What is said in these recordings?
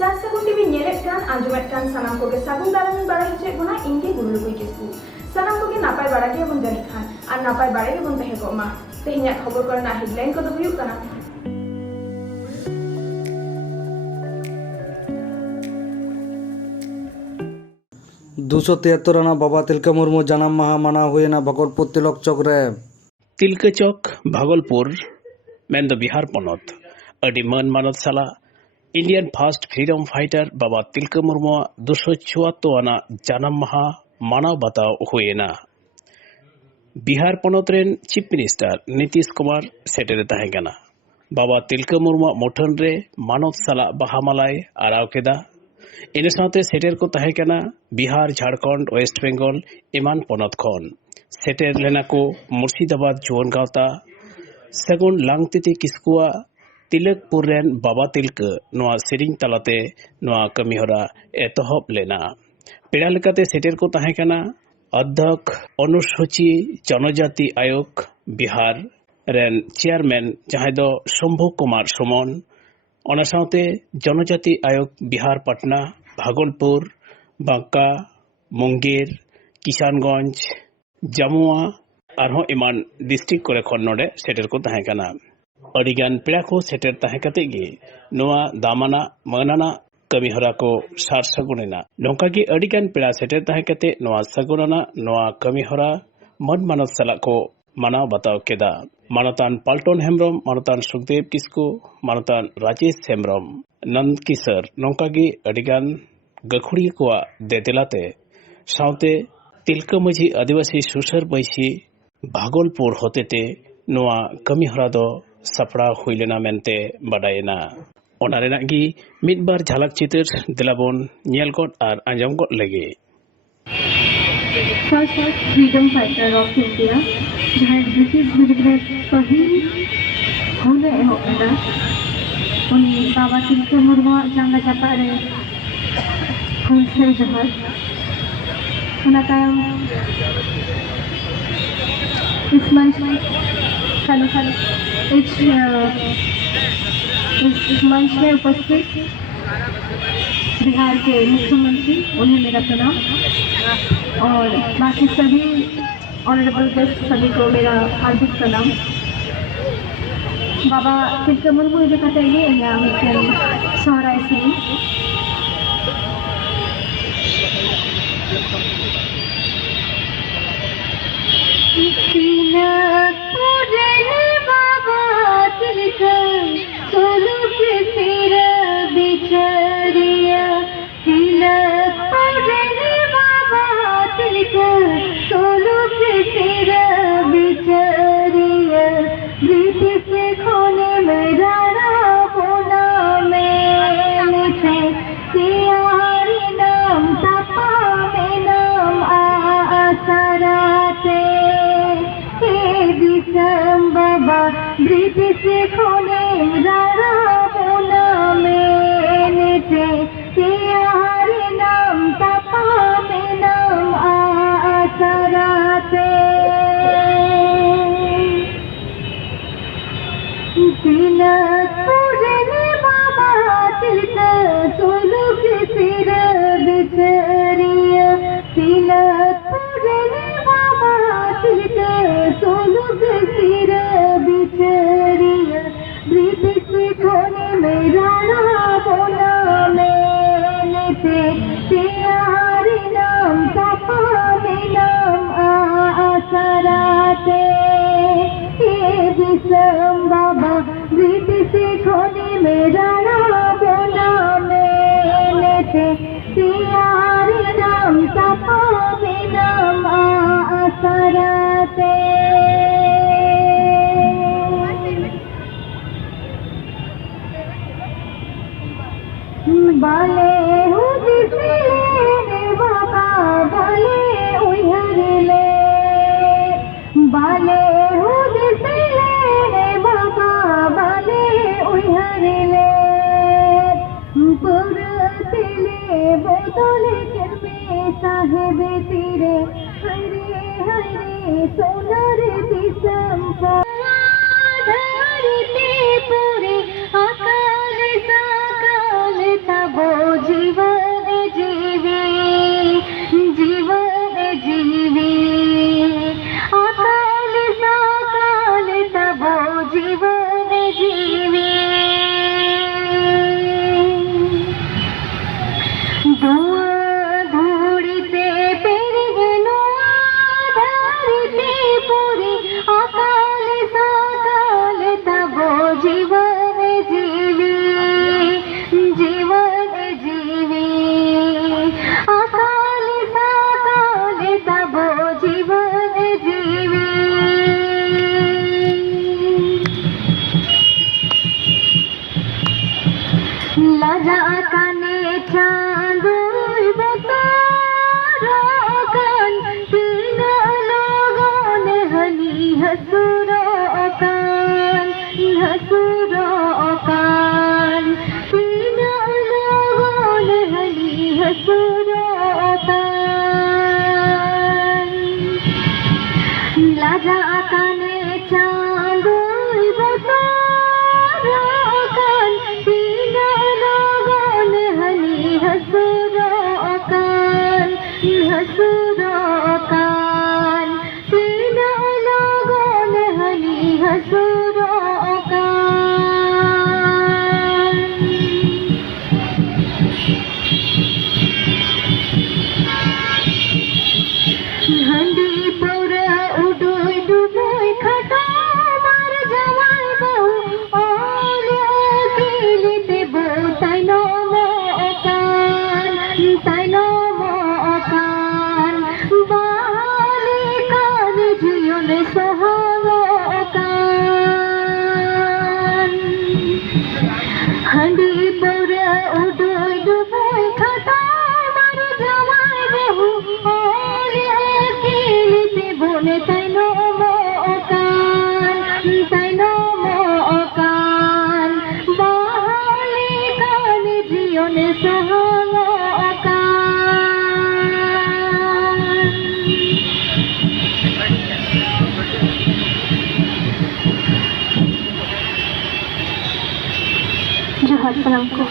ᱥᱟᱨ ᱥᱟᱹᱜᱩᱱ ᱴᱤᱵᱷᱤ ᱧᱮᱞᱮᱫ ᱠᱟᱱ ᱟᱸᱡᱚᱢᱮᱫ ᱠᱟᱱ ᱥᱟᱱᱟᱢ ᱠᱚᱜᱮ ᱥᱟᱹᱜᱩᱱ ᱫᱟᱨᱟᱢᱤᱧ ᱵᱟᱲᱟᱭ ᱦᱚᱪᱚᱭᱮᱫ ᱵᱚᱱᱟ ᱤᱧ ᱜᱮ ᱜᱩᱨᱩ ᱞᱩᱠᱩᱭ ᱠᱤᱥᱠᱩ ᱥᱟᱱᱟᱢ ᱠᱚᱜᱮ ᱱᱟᱯᱟᱭ ᱵᱟᱲᱟ ᱜᱮᱭᱟᱵᱚᱱ ᱡᱟᱹᱱᱤᱡ ᱠᱷᱟᱱ ᱟᱨ ᱱᱟᱯᱟᱭ ᱵᱟᱲᱟ ᱜᱮᱵᱚᱱ ᱛᱟᱦᱮᱸ ᱠᱚᱜ ᱢᱟ ᱛᱮᱦᱮᱧᱟᱜ ᱠᱷᱚᱵᱚᱨ ᱠᱚᱨᱮᱱᱟᱜ ᱦᱮᱰᱞᱟᱭᱤᱱ ᱠᱚᱫᱚ ᱦᱩᱭᱩᱜ ᱠᱟᱱᱟ 273 आना बाबा तिलका मुर्मू जन्म माह मना हुएना भगलपुर तिलक चौक रे तिलका चौक भागलपुर मेन बिहार पनत अडी मन मानत साला Indian first freedom fighter Baba Tilka Murmu 274 आना जन्म माह मना बताव हुएना बिहार पनत रेन चीफ मिनिस्टर नीतीश कुमार सेटेरे तहेगना बाबा तिलका मुर्मू मुठन रे मानत साला बहामालाय आराव केदा इन साथे सेटेर को तहेगना बिहार झारखंड वेस्ट बेंगल इमान पनत खन सेटेर लेना को मुर्शिदाबाद जुवन गावता सगुन लांगतिति किस्कुआ तिलकपुर रेन बाबा तिलका नोआ सेरिंग तलाते नोआ कमिहरा एतहब लेना पेड़ा लेकाते सेटेर को तहेगना अध्यक्ष अनुसूची जनजाति आयोग बिहार रेन चेयरमैन जहां दो शंभु कुमार सुमन ओना साथे जनजाति आयोग बिहार पटना भागलपुर बांका मुंगेर किसानगंज जामुआ आरहों इमान डिस्ट्रिक्ट करे खन नोडे सेटेर को तहेगना अडिगान पेड़ा को सेटेर तहेकते गे नोआ दामाना मनाना कमिहरा को सार सगुनेना नोंका गे अडिगान पेड़ा सेटेर तहेकते नोआ सगुनाना नोआ कमिहरा मन मानत साला को मानाव बताव केदा मानतान पाल्टन हेम्ब्रम मानतान सुखदेव किस्कु मानतान राजेश हेम्ब्रम नंद किशोर नोंका गे अडिगान गखुड़ी को देतेलाते साउते तिलका मजी आदिवासी सुसर बैसी भागलपुर होतेते नोआ कमिहरा दो सपड़ा हुइलेना मेनते बाडायना ओना रेना गी मिदबार झलक चितर दिलाबन नेलगट आर आंजमगट लगे first freedom fighter of India जहाँ ब्रिटिश विरुद्ध पहिल होने एहोबना उनी बाबा तिलका मुर्मू जांगा जापारे हुलसेल जहाज उना तायम इस मंच में इस मंच में उपस्थित बिहार के मुख्यमंत्री उन्हें मेरा प्रणाम और बाकी सभी ऑनरेबल गेस्ट सभी को मेरा हार्दिक प्रणाम बाबा तिलका मुर्मू इधर कटेंगे या मिशन सोहराय सिंह बाबा तिलका सोलू के तेरा बिचारिया बाबा तिलका सोलू के तेरा बिचारिया ब्रिटिश से खोने में राणा बोना में थे तियारी नाम तपा में नाम आसराते बाबा ब्रिटिश से खोने राणा बोना में थे तियारी नाम तपा में नाम आसराते तिलकपुर बाबा तिलका सोलू के तेरा बिचारिया तिलकपुर बाबा तिलका सोलू के तेरा बिचारिया ब्रिटिश से खोने में राणा बोना में थे तियारी नाम तपा में नाम आसराते बाबा ब्रिटिश से खोने में राणा बोना में थे तियारी नाम तपा में नाम आसराते बाले हुदिसे बाबा बाले उहरले बाले हुदिसे बाबा बाले उहरले पुरतिले बोतले करमे साहेब तेरे हरे हरे सोनार दिसम का धरते पूरे अकाल साकाल तब ᱵᱚᱱ ᱥᱟᱦᱟᱣᱟᱠᱟᱱ जोहार सलाम को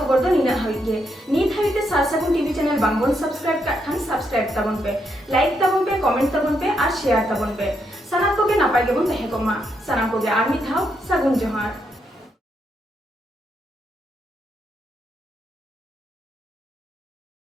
खबर दो निना हाबित गे नित हाबिते सारसागुन टीवी चैनल बांगबन सब्सक्राइब का खान सब्सक्राइब ताबन पे लाइक ताबन पे कमेंट ताबन पे और शेयर ताबन पे सनाम को के नापाय गेबन तहे को मा सनाम को गे आर मित हाव सागुन जोहार।